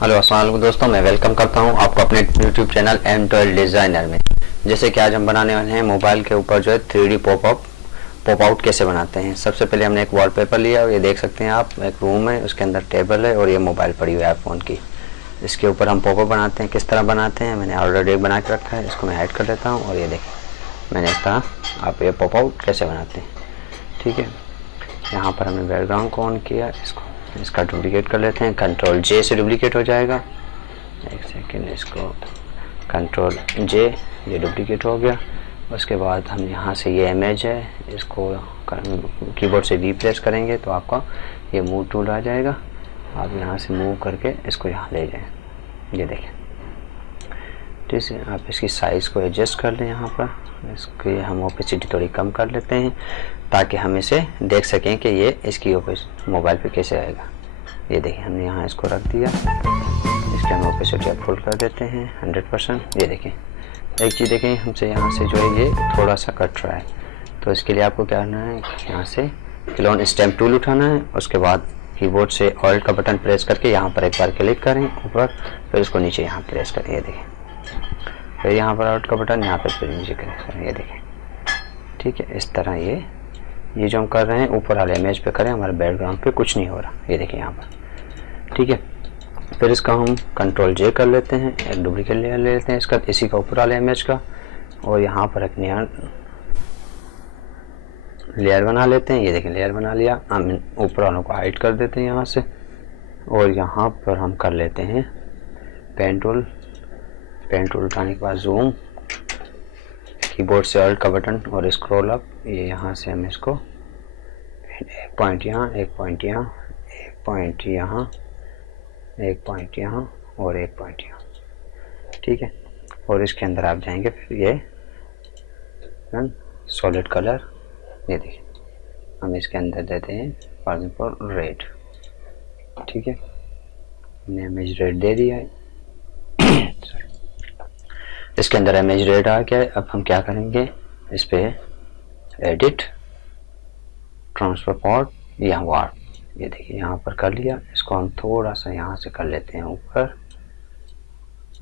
Hello अस्सलाम वालेकुम दोस्तों, मैं वेलकम करता हूं आपको अपने यूट्यूब चैनल M12 डिज़ाइनर में। जैसे कि आज हम बनाने वाले हैं मोबाइल के ऊपर जो है 3D पॉप आउट कैसे बनाते हैं। सबसे पहले हमने एक वॉलपेपर लिया और ये देख सकते हैं आप, एक रूम है, उसके अंदर टेबल है और ये मोबाइल पड़ी हुई है फ़ोन की। इसके ऊपर हम पॉपअप बनाते हैं। किस तरह बनाते हैं मैंने ऑलरेडी एक बना के रखा है, इसको मैं ऐड कर देता हूँ। और ये देखें मैंने इस तरह आप ये पॉप आउट कैसे बनाते हैं। ठीक है, यहाँ पर हमने बैकग्राउंड को ऑन किया, इसका डुप्लीकेट कर लेते हैं। कंट्रोल जे से डुप्लीकेट हो जाएगा। एक सेकेंड, इसको कंट्रोल जे, ये डुप्लीकेट हो गया। उसके बाद हम यहाँ से ये इमेज है, इसको कीबोर्ड से वी प्रेस करेंगे तो आपका ये मूव टूल आ जाएगा। आप यहाँ से मूव करके इसको यहाँ ले जाएं। ये देखें, ठीक है। आप इसकी साइज़ को एडजस्ट कर लें। यहाँ पर इसकी हम ओपेसिटी थोड़ी कम कर लेते हैं ताकि हम इसे देख सकें कि ये इसकी मोबाइल पे कैसे आएगा। ये देखिए हमने यहाँ इसको रख दिया। इसकी हम ओपेसिटी अब फुल कर देते हैं 100%। ये देखें, एक चीज़ देखें, हमसे यहाँ से जो है ये थोड़ा सा कट रहा है, तो इसके लिए आपको क्या करना है, यहाँ से क्लोन स्टैम्प टूल उठाना है। उसके बाद कीबोर्ड से ऑल्ट का बटन प्रेस करके यहाँ पर एक बार क्लिक करें ऊपर, फिर इसको नीचे यहाँ प्रेस करें। ये देखें, फिर यहाँ पर ऑल्ट का बटन यहाँ पर फिर नीचे करें। ये देखें, ठीक है। इस तरह ये जो हम कर रहे हैं ऊपर वाले इमेज पे करें, हमारे बैकग्राउंड पे कुछ नहीं हो रहा। ये देखिए यहाँ पर, ठीक है। फिर इसका हम कंट्रोल जे कर लेते हैं, एक डुप्लीकेट लेयर ले लेते हैं इसका, इसी का ऊपर वाले इमेज का, और यहाँ पर एक नया लेयर बना लेते हैं। ये देखिए लेयर बना लिया। हम ऊपर वालों को हाइड कर देते हैं यहाँ से, और यहाँ पर हम कर लेते हैं पेन टूल उठाने के बाद जूम, कीबोर्ड से ऑल्ट का बटन और स्क्रॉल अप। ये यहाँ से हम इसको एक पॉइंट यहाँ, एक पॉइंट यहाँ, एक पॉइंट यहाँ, एक पॉइंट यहाँ और एक पॉइंट यहाँ, ठीक है। और इसके अंदर आप जाएंगे, फिर ये सॉलिड कलर, ये देखिए हम इसके अंदर देते हैं फॉर एग्जाम्पल रेड, ठीक है। हमने इमेज रेड दे दिया है। इसके अंदर इमेज रेड आ गया है। अब हम क्या करेंगे, इस पे एडिट, ट्रांसफर पॉट या वार्प, ये देखिए यहाँ पर कर लिया। इसको हम थोड़ा सा यहाँ से कर लेते हैं ऊपर,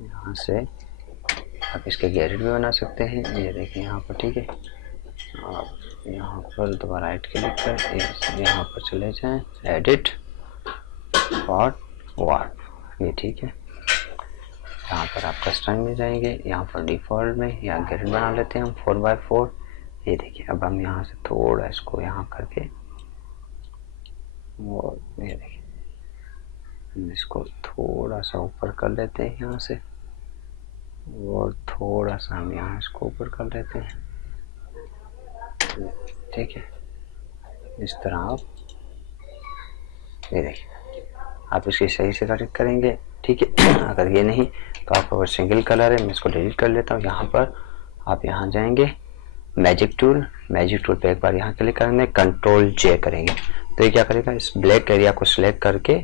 यहाँ से। आप इसके गैजेट भी बना सकते हैं। ये देखिए यहाँ पर, ठीक है। आप यहाँ पर दोबारा राइट क्लिक कर यहाँ पर चले जाएं, एडिट, पॉट, वार्प, ये ठीक है। यहाँ पर आप कस्टम में जाएंगे, यहाँ पर डिफ़ॉल्ट में या गैजेट बना लेते हैं हम 4x4। ये देखिए अब हम यहाँ से थोड़ा इसको यहाँ करके, और ये देखिए हम इसको थोड़ा सा ऊपर कर लेते हैं यहाँ से, और थोड़ा सा हम यहाँ इसको ऊपर कर लेते हैं, ठीक है। इस तरह आप ये देखिए, आप इसकी सही से करेक्ट करेंगे, ठीक है। अगर ये नहीं तो आपका अगर सिंगल कलर है, मैं इसको डिलीट कर लेता हूँ। यहाँ पर आप यहाँ जाएंगे, मैजिक टूल पे एक बार यहाँ क्लिक करेंगे, कंट्रोल जे करेंगे तो ये क्या करेगा, इस ब्लैक एरिया को सिलेक्ट करके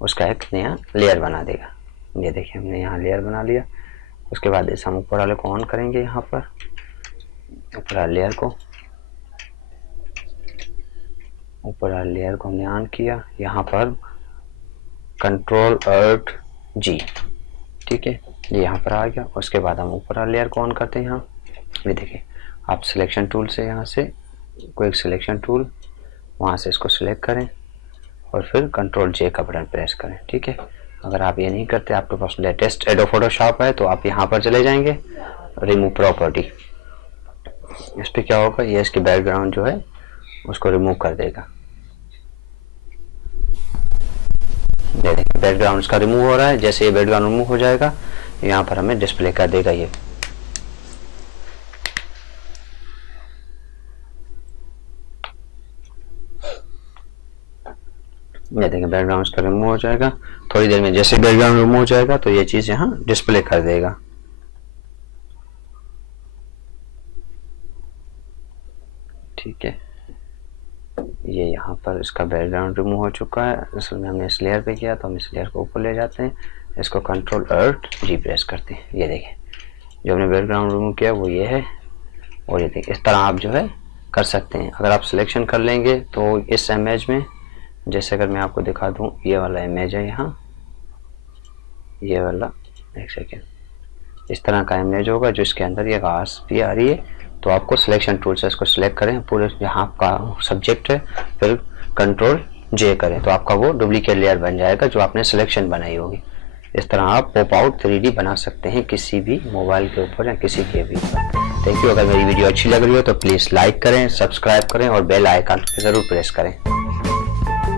उसका एक नया लेयर बना देगा। ये देखिए हमने यहाँ लेयर बना लिया। उसके बाद इस हम ऊपर वाले को ऑन करेंगे, यहाँ पर ऊपर वाले लेयर को हमने ऑन किया। यहाँ पर कंट्रोल अल्ट जी, ठीक है, ये यहाँ पर आ गया। उसके बाद हम ऊपर वाले लेयर को ऑन करते हैं। यहाँ ये देखिए, आप सिलेक्शन टूल से यहाँ से कोई सिलेक्शन टूल, वहाँ से इसको सिलेक्ट करें और फिर कंट्रोल जे का बटन प्रेस करें, ठीक है। अगर आप ये नहीं करते, आपके पास लेटेस्ट एडोब फोटोशॉप है, तो आप यहाँ पर चले जाएंगे, रिमूव प्रॉपर्टी, इस पर क्या होगा, ये इसकी बैकग्राउंड जो है उसको रिमूव कर देगा। देखिए बैकग्राउंड इसका रिमूव हो रहा है। जैसे ये बैकग्राउंड रिमूव हो जाएगा, यहाँ पर हमें डिस्प्ले कर देगा ये, देखिए बैकग्राउंड इसका रिमूव हो जाएगा। थोड़ी देर में जैसे बैकग्राउंड रिमूव हो जाएगा तो ये चीज़ यहाँ डिस्प्ले कर देगा, ठीक है। ये यहाँ पर इसका बैकग्राउंड रिमूव हो चुका है। असल में हमने इस लेयर पे किया, तो हम इस लेयर को ऊपर ले जाते हैं, इसको कंट्रोल अल्ट जी प्रेस करते हैं। ये देखें जो हमने बैकग्राउंड रिमूव किया वो ये है। और ये देखिए इस तरह आप जो है कर सकते हैं। अगर आप सिलेक्शन कर लेंगे तो इस इमेज में, जैसे अगर मैं आपको दिखा दूं, ये वाला इमेज है यहाँ, ये वाला, एक सेकेंड, इस तरह का इमेज होगा जो इसके अंदर ये घास भी आ रही है। तो आपको सिलेक्शन टूल से इसको सिलेक्ट करें, पूरे यहाँ आपका सब्जेक्ट है, फिर कंट्रोल जे करें तो आपका वो डुप्लीकेट लेयर बन जाएगा जो आपने सिलेक्शन बनाई होगी। इस तरह आप पॉप आउट 3D बना सकते हैं किसी भी मोबाइल के ऊपर या किसी के भी। Thank you. अगर मेरी वीडियो अच्छी लग रही हो तो प्लीज़ लाइक करें, सब्सक्राइब करें और बेल आइकन ज़रूर प्रेस करें।